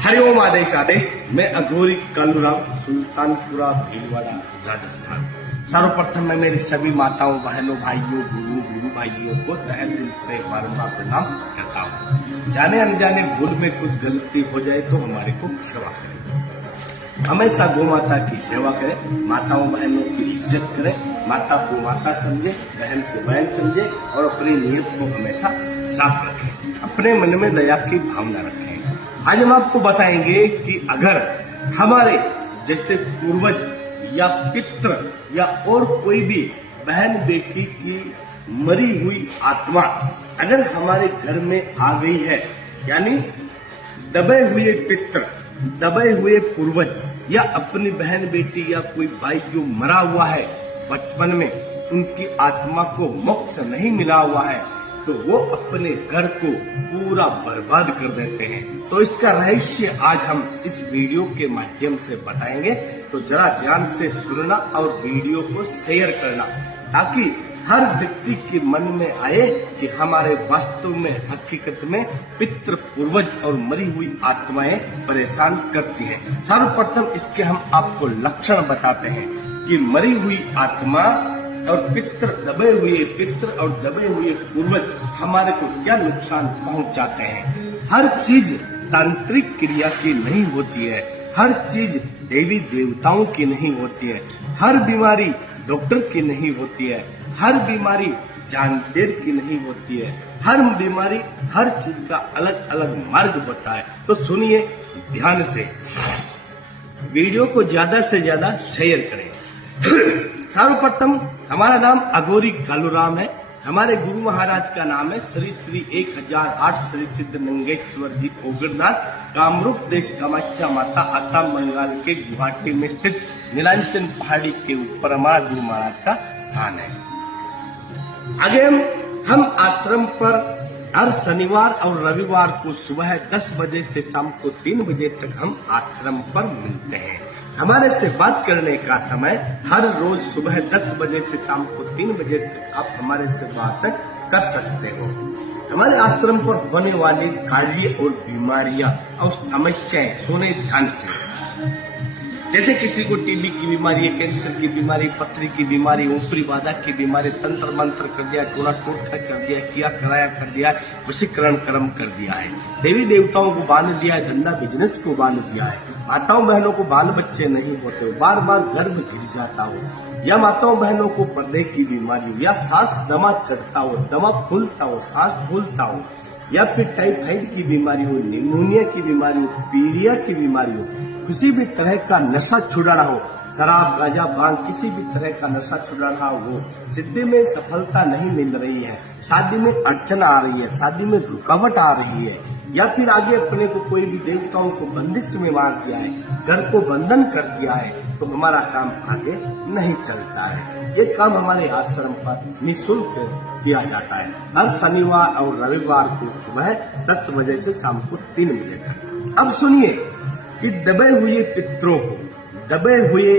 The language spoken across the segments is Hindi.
हरिओम आदेश आदेश। मैं अघोरी कालूराम, सुल्तानपुरा भीलवाड़ा, राजस्थान। सर्वप्रथम मैं मेरी सभी माताओं, बहनों, भाइयों, गुरु भाइयों को तहे दिल से बारंबार प्रणाम करता हूँ। जाने अनजाने भूल में कुछ गलती हो जाए तो हमारे को क्षमा करें। हमेशा गौ माता की सेवा करें, माताओं बहनों की इज्जत करें, माता को माता समझे, बहन को बहन समझे और अपनी नीयत को हमेशा साफ रखें। अपने मन में दया की भावना रखें। आज हम आपको बताएंगे कि अगर हमारे जैसे पूर्वज या पितृ या और कोई भी बहन बेटी की मरी हुई आत्मा अगर हमारे घर में आ गई है, यानी दबे हुए पितृ, दबे हुए पूर्वज या अपनी बहन बेटी या कोई भाई जो मरा हुआ है बचपन में, उनकी आत्मा को मोक्ष नहीं मिला हुआ है, तो वो अपने घर को पूरा बर्बाद कर देते हैं। तो इसका रहस्य आज हम इस वीडियो के माध्यम से बताएंगे। तो जरा ध्यान से सुनना और वीडियो को शेयर करना, ताकि हर व्यक्ति के मन में आए कि हमारे वास्तव में हकीकत में पितृ पूर्वज और मरी हुई आत्माएं परेशान करती हैं। सर्वप्रथम इसके हम आपको लक्षण बताते हैं कि मरी हुई आत्मा और पितृ, दबे हुए पितृ और दबे हुए पूर्वज हमारे को क्या नुकसान पहुंचाते हैं। हर चीज तांत्रिक क्रिया की नहीं होती है, हर चीज देवी देवताओं की नहीं होती है, हर बीमारी डॉक्टर की नहीं होती है, हर बीमारी जानदेर की नहीं होती है, हर बीमारी, हर चीज का अलग अलग मार्ग होता है। तो सुनिए ध्यान से, वीडियो को ज्यादा से ज्यादा शेयर करें। सर्वप्रथम हमारा नाम अघोरी कालूराम है। हमारे गुरु महाराज का नाम है श्री श्री 1008 श्री सिद्ध नंगेश्वर जी ओगरनाथ, कामरूप देश, कामाख्या माता, आसाम बंगाल के गुवाहाटी में स्थित नीलांचन पहाड़ी के ऊपर हमारा गुरु महाराज का स्थान है। आगे हम आश्रम पर हर शनिवार और रविवार को सुबह 10 बजे से शाम को 3 बजे तक हम आश्रम पर मिलते हैं। हमारे से बात करने का समय हर रोज सुबह 10 बजे से शाम को 3 बजे तक आप हमारे से बात कर सकते हो। हमारे आश्रम पर होने वाली कार्य और बीमारियां और समस्याएं सुने ध्यान से। जैसे किसी को टीबी की बीमारी है, कैंसर की बीमारी, पथरी की बीमारी, ऊपरी बाधा की बीमारी, तंत्र मंत्र कर दिया, टोना टोटका कर दिया, किया कराया कर दिया, वशीकरण कर्म कर दिया है, देवी देवताओं को बांध दिया है, धंधा बिजनेस को बांध दिया है, माताओं बहनों को बाल बच्चे नहीं होते हो, बार बार गर्भ गिर जाता हो, या माताओं बहनों को पर्दे की बीमारी हो, या सांस दमा चढ़ता हो, दमा फूलता हो, सांस फूलता हो, या फिर टाइफाइड की बीमारी हो, निमोनिया की बीमारी हो, पीलिया की बीमारी हो, किसी भी तरह का नशा छुड़ाना हो, शराब गांजा भांग किसी भी तरह का नशा छुड़ाना हो, सिद्धि में सफलता नहीं मिल रही है, शादी में अड़चन आ रही है, शादी में रुकावट आ रही है, या फिर आगे अपने को कोई भी देवताओं को बंदिश में मार दिया है, घर को बंधन कर दिया है, तो हमारा काम आगे नहीं चलता है। ये काम हमारे आश्रम पर निःशुल्क किया जाता है, हर शनिवार और रविवार को सुबह 10 बजे से शाम को 3 बजे तक। अब सुनिए कि दबे हुए पितरों को, दबे हुए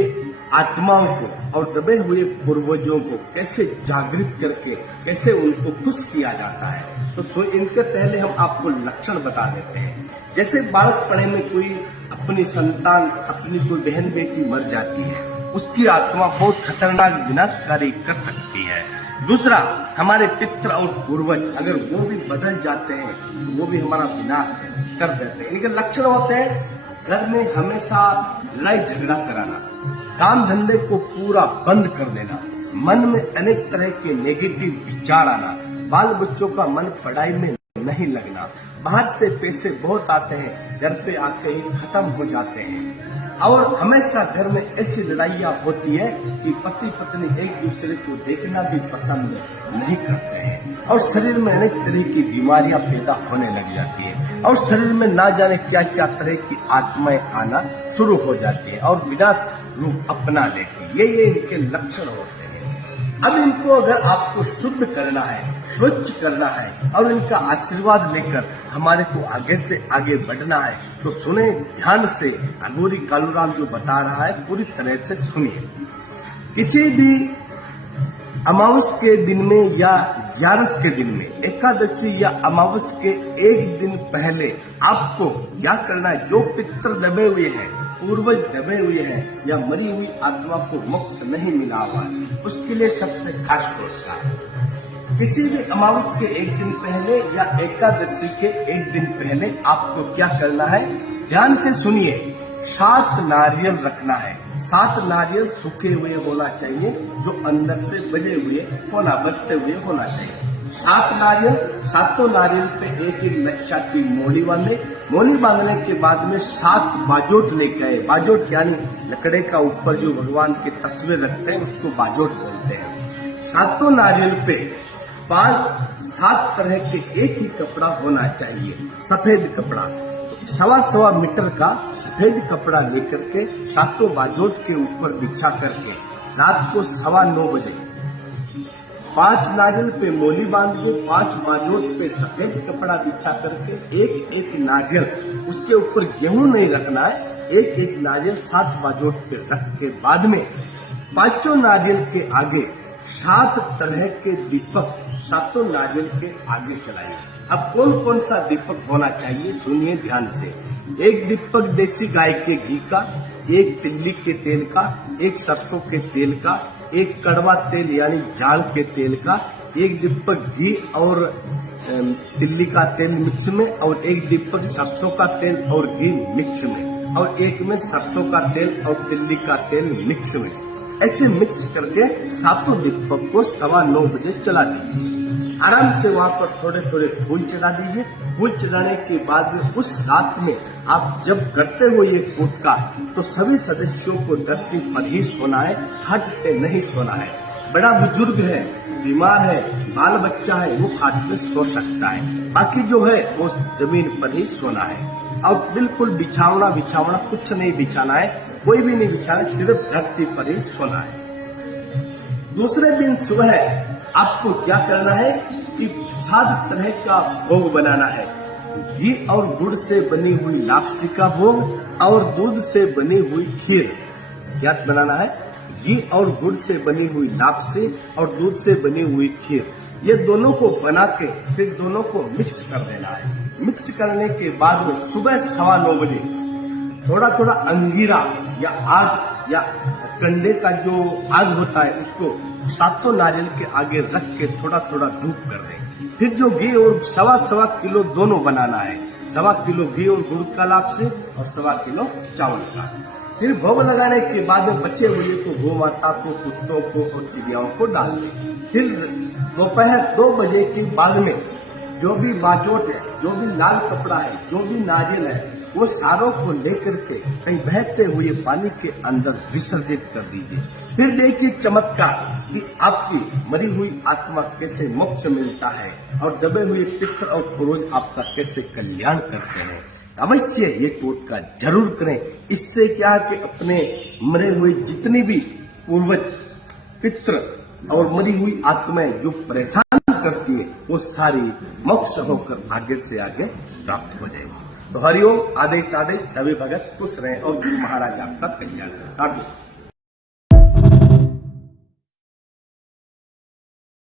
आत्माओं को और दबे हुए पूर्वजों को कैसे जागृत करके कैसे उनको खुश किया जाता है। तो इनके पहले हम आपको लक्षण बता देते हैं। जैसे बालकपने में कोई अपनी संतान, अपनी कोई बहन बेटी मर जाती है, उसकी आत्मा बहुत खतरनाक विनाशकारी कर सकती है। दूसरा, हमारे पितृ और पूर्वज अगर वो भी बदल जाते हैं तो वो भी हमारा विनाश कर देते हैं। इनके लक्षण होते हैं घर में हमेशा लड़ाई झगड़ा कराना, काम धंधे को पूरा बंद कर देना, मन में अनेक तरह के नेगेटिव विचार आना, बाल बच्चों का मन पढ़ाई में नहीं लगना, बाहर से पैसे बहुत आते हैं, घर पे आते ही खत्म हो जाते हैं, और हमेशा घर में ऐसी लड़ाइयाँ होती है कि पति पत्नी एक दूसरे को देखना भी पसंद नहीं करते हैं, और शरीर में अनेक तरह की बीमारियां पैदा होने लग जाती है, और शरीर में ना जाने क्या क्या तरह की आत्माएं आना शुरू हो जाती है और विनाश रूप अपना लेती है। ये इनके लक्षण होते हैं। अब इनको अगर आपको शुद्ध करना है, स्वच्छ करना है और इनका आशीर्वाद लेकर हमारे को आगे से आगे बढ़ना है, तो सुने ध्यान से। अघोरी कालूराम जो बता रहा है पूरी तरह से सुनिए। किसी भी अमावस के दिन में या ग्यारस के दिन में, एकादशी या अमावस के एक दिन पहले आपको क्या करना है? जो पितृ दबे हुए हैं, पूर्वज दबे हुए हैं या मरी हुई आत्मा को मोक्ष नहीं मिला हुआ, उसके लिए सबसे खास टोटका है। किसी भी अमावस के एक दिन पहले या एकादशी के एक दिन पहले आपको क्या करना है? ध्यान से सुनिए। 7 नारियल रखना है। 7 नारियल सूखे हुए होना चाहिए, जो अंदर से बचते हुए होना चाहिए। 7 नारियल, 7 नारियल पे एक लच्छा की मोली बांधे। मोली बांधने के बाद में 7 बाजोट लेके आए। बाजोट यानी लकड़े का ऊपर जो भगवान की तस्वीर रखते हैं उसको बाजोट बोलते हैं। 7 नारियल पे 7 तरह के एक ही कपड़ा होना चाहिए, सफेद कपड़ा। 1.25 मीटर का सफेद कपड़ा लेकर के 7 बाजोट के ऊपर बिछा करके रात को 9:15 बजे 5 नारियल पे मोली बांध के 5 बाजोट पे सफेद कपड़ा बिछा करके एक नारियल, उसके ऊपर गेहूं नहीं रखना है, एक नारियल 7 बाजोट पे रख के बाद में 5 नारियल के आगे 7 तरह के दीपक 7 नारियल के आगे चलाइए। अब कौन कौन सा दीपक होना चाहिए सुनिए ध्यान से। एक दीपक देसी गाय के घी का, एक तिल्ली के तेल का, एक सरसों के तेल का, एक कड़वा तेल यानी जाल के तेल का, एक दीपक घी और तिल्ली का तेल मिक्स में, और एक दीपक सरसों का तेल और घी मिक्स में, और एक में सरसों का तेल और तिल्ली का तेल मिक्स में। ऐसे मिक्स करके 7 दीपक को 9:15 बजे चला दीजिए। आराम से वहां पर थोड़े थोड़े फूल चढ़ा दीजिए। फूल चढ़ाने के बाद में उस रात में आप जब करते हो ये टोटका, तो सभी सदस्यों को धरती पर ही सोना है, खाट पे नहीं सोना है। बड़ा बुजुर्ग है, बीमार है, बाल बच्चा है, वो खाट पे सो सकता है। बाकी जो है वो जमीन पर ही सोना है। अब बिल्कुल बिछावना कुछ नहीं बिछाना है, कोई भी नहीं बिछाना है, सिर्फ धरती पर ही सोना है। दूसरे दिन सुबह आपको क्या करना है कि 7 तरह का भोग बनाना है। घी और गुड़ से बनी हुई लापसी का भोग और दूध से बनी हुई खीर। क्या बनाना है? घी और गुड़ से बनी हुई लापसी और दूध से बनी हुई खीर। ये दोनों को बना के फिर दोनों को मिक्स कर देना है। मिक्स करने के बाद में सुबह 9:15 बजे थोड़ा थोड़ा अंगीरा या आग या कंडे का जो आग होता है उसको 7 नारियल के आगे रख के थोड़ा थोड़ा धूप कर दें। फिर जो घी और 1.25 किलो दोनों बनाना है, 1.25 किलो घी और गुड़ का लापसी और 1.25 किलो चावल का। फिर भोग लगाने के बाद में बचे हुए को गौ माता को, कुत्तों को और चिड़ियाओं को डाल दें। फिर दोपहर 2 बजे के बाद में जो भी बाजोट है, जो भी लाल कपड़ा है, जो भी नारियल है, वो सारों को लेकर के कहीं बहते हुए पानी के अंदर विसर्जित कर दीजिए। फिर देखिए चमत्कार कि आपकी मरी हुई आत्मा कैसे मोक्ष मिलता है और दबे हुए पितृ और पूर्वज आपका कैसे कल्याण करते हैं। अवश्य ये टोटका जरूर करें। इससे क्या है कि अपने मरे हुए जितनी भी पूर्वज, पितृ और मरी हुई आत्माएं जो परेशान करती है, वो सारी मोक्ष होकर आगे से आगे प्राप्त हो जाएगी। तो हरिओम, आदेश सभी भगत खुश रहे और गुरु महाराज आपका कल्याण करें।